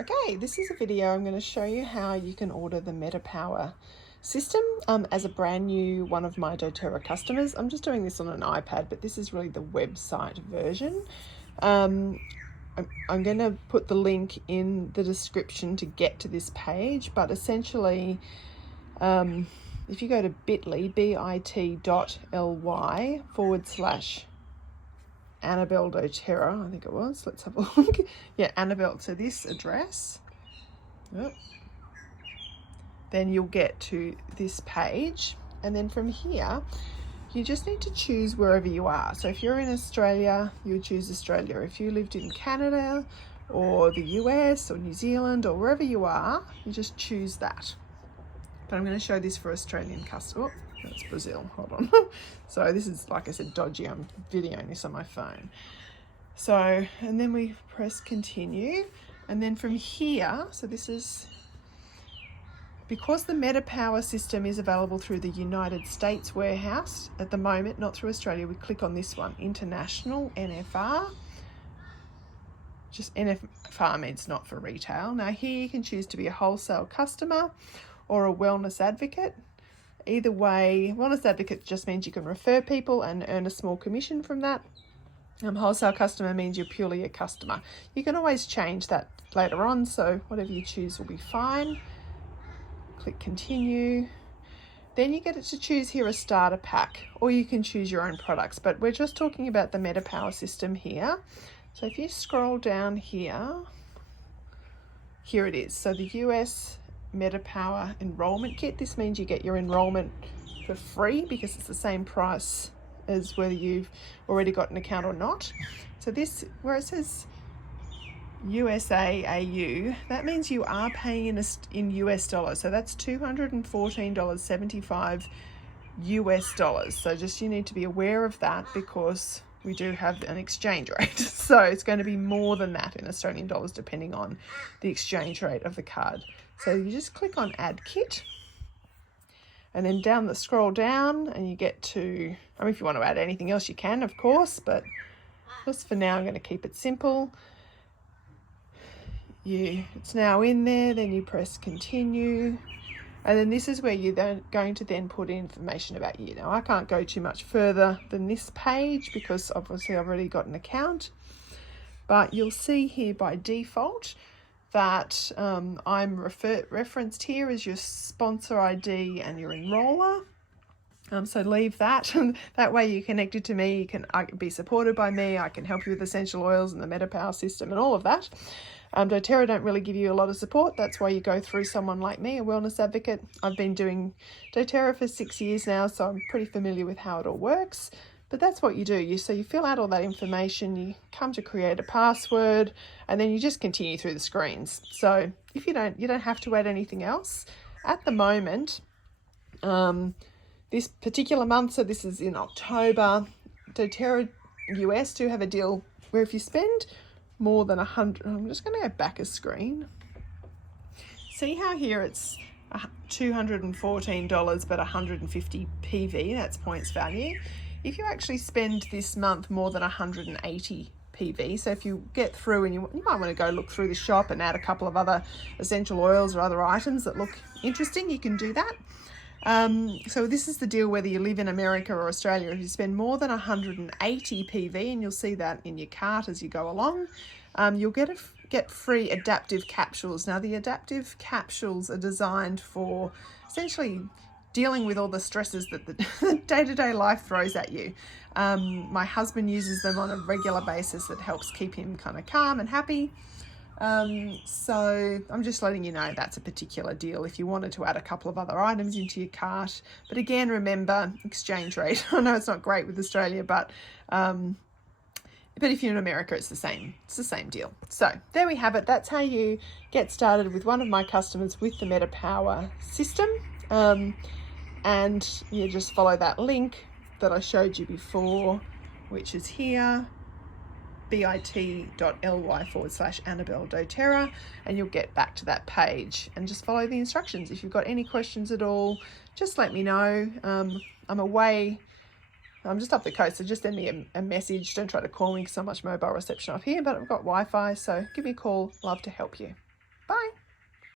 Okay, this is a video I'm going to show you how you can order the MetaPWR system as a brand new one of my doterra customers. I'm just doing this on an iPad, but this is really the website version. I'm going to put the link in the description to get to this page, but essentially if you go to bit.ly, bit.ly/Annabelle doterra, I think it was. Let's have a look. Yeah, Annabelle. So this address, then you'll get to this page, and then from here you just need to choose wherever you are. So if you're in Australia, you choose Australia. If you lived in Canada or the US or New Zealand or wherever you are, you just choose that. But I'm going to show this for Australian customers. Oh, that's Brazil. Hold on. So this is, like I said, dodgy. I'm videoing this on my phone. So, and then we press continue. And then from here, so this is, because the MetaPWR system is available through the United States warehouse at the moment, not through Australia, we click on this one, International, NFR. Just NFR means not for retail. Now here you can choose to be a wholesale customer or a wellness advocate. Either way, wellness advocate just means you can refer people and earn a small commission from that. Wholesale customer means you're purely a customer. You can always change that later on, so whatever you choose will be fine. Click continue. Then you get to choose here a starter pack, or you can choose your own products, but we're just talking about the MetaPWR system here. So if you scroll down here, here it is. So the US MetaPWR Enrolment Kit. This means you get your enrollment for free because it's the same price as whether you've already got an account or not. So this, where it says USA AU, that means you are paying in US dollars. So that's $214.75 US dollars. So just you need to be aware of that because we do have an exchange rate. So it's going to be more than that in Australian dollars depending on the exchange rate of the card. So you just click on Add Kit, and then scroll down, and you get to, I mean, if you want to add anything else you can, of course, but just for now I'm going to keep it simple. It's now in there, then you press continue, and then this is where you're going to then put in information about you. Now I can't go too much further than this page because obviously I've already got an account, but you'll see here by default that I'm referenced here as your sponsor ID and your enroller. So leave that. That way you're connected to me, I can be supported by me, I can help you with essential oils and the MetaPWR system and all of that. doterra don't really give you a lot of support. That's why you go through someone like me, a wellness advocate. I've been doing doterra for 6 years now, so I'm pretty familiar with how it all works. But that's what you do. So you fill out all that information, you come to create a password, and then you just continue through the screens. So if you don't have to add anything else. At the moment, this particular month, so this is in October, doterra US do have a deal where if you spend more than 100, I'm just going to go back a screen. See how here it's $214 but 150 PV, that's points value. If you actually spend this month more than 180 PV, so if you get through and you might want to go look through the shop and add a couple of other essential oils or other items that look interesting, you can do that. So this is the deal whether you live in America or Australia. If you spend more than 180 PV, and you'll see that in your cart as you go along, you'll get free adaptive capsules. Now the adaptive capsules are designed for essentially dealing with all the stresses that the day-to-day life throws at you. My husband uses them on a regular basis. It helps keep him kind of calm and happy. So I'm just letting you know that's a particular deal if you wanted to add a couple of other items into your cart. But again, remember exchange rate. I know it's not great with Australia, but if you're in America, it's the same deal. So there we have it. That's how you get started with one of my customers with the MetaPWR system. And you just follow that link that I showed you before, which is here, bit.ly/Annabelle doterra, and you'll get back to that page and just follow the instructions. If you've got any questions at all, just let me know. I'm away, I'm just up the coast, so just send me a message. Don't try to call me because so much mobile reception off here, but I've got Wi-Fi, so give me a call. Love to help you. Bye.